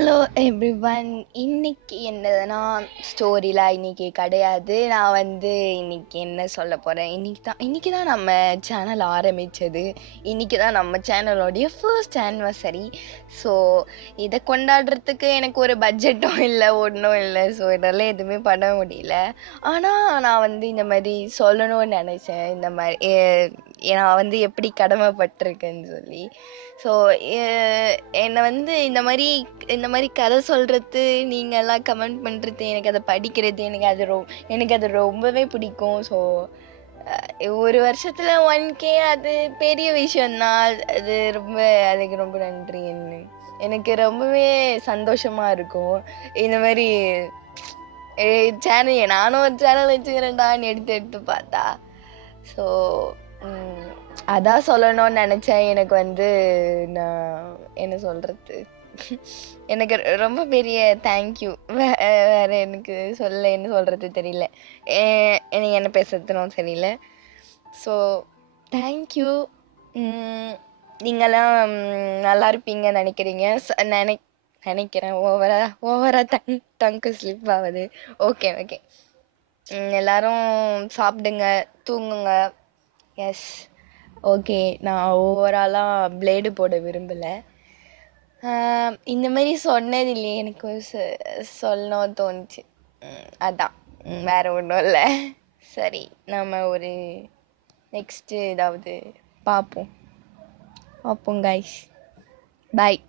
Hello everyone. இன்னைக்கு என்னதுன்னா ஸ்டோரிலாம் இன்னைக்கு கிடையாது. நான் இன்னைக்கு என்ன சொல்ல போகிறேன், இன்னைக்கு தான் நம்ம சேனல் ஆரம்பித்தது. இன்னைக்கு தான் நம்ம சேனலோடைய ஃபர்ஸ்ட் ஆனிவர்சரி. ஸோ இதை கொண்டாடுறதுக்கு எனக்கு ஒரு பட்ஜெட்டும் இல்லை, ஒன்றும் இல்லை. ஸோ இதெல்லாம் எதுவுமே பண்ண முடியல. ஆனால் நான் இந்த மாதிரி சொல்லணும்னு நினச்சேன். இந்த மாதிரி நான் எப்படி கடமைப்பட்டிருக்கேன்னு சொல்லி. ஸோ என்னை இந்த மாதிரி கதை சொல்கிறது, நீங்கள் எல்லாம் கமெண்ட் பண்ணுறது, எனக்கு அதை படிக்கிறது, எனக்கு அது ரொம்பவே பிடிக்கும். ஸோ ஒரு வருஷத்தில் 1K அது பெரிய விஷயந்தான். அதுக்கு ரொம்ப நன்றி. எனக்கு ரொம்பவே சந்தோஷமாக இருக்கும். இந்த மாதிரி சேனல், நானும் ஒரு சேனல் வச்சுக்கிறேன்டான்னு எடுத்து பார்த்தா. ஸோ அதான் சொல்லணும்னு நினச்சேன். எனக்கு நான் என்ன சொல்கிறது, எனக்கு ரொம்ப பெரிய தேங்க்யூ. வேறு எனக்கு என்ன சொல்கிறது தெரியல. எனக்கு என்ன பேசுறதுனும் தெரியல. So thank you. நீங்களாம் நல்லா இருப்பீங்கன்னு நினைக்கிறேன். ஓவராக டங்கு ஸ்லிப் ஆகுது. ஓகே. எல்லோரும் சாப்பிடுங்க, தூங்குங்க. Yes, okay. நான் ஓவராலாக பிளேடு போட விரும்பலை. இந்த மாதிரி சொன்னது இல்லையே, எனக்கு சொல்லணும் தோணுச்சு. அதான், வேறு ஒன்றும் இல்லை. சரி, நம்ம ஒரு நெக்ஸ்ட்டு ஏதாவது பார்ப்போம் கைஸ். பாய்.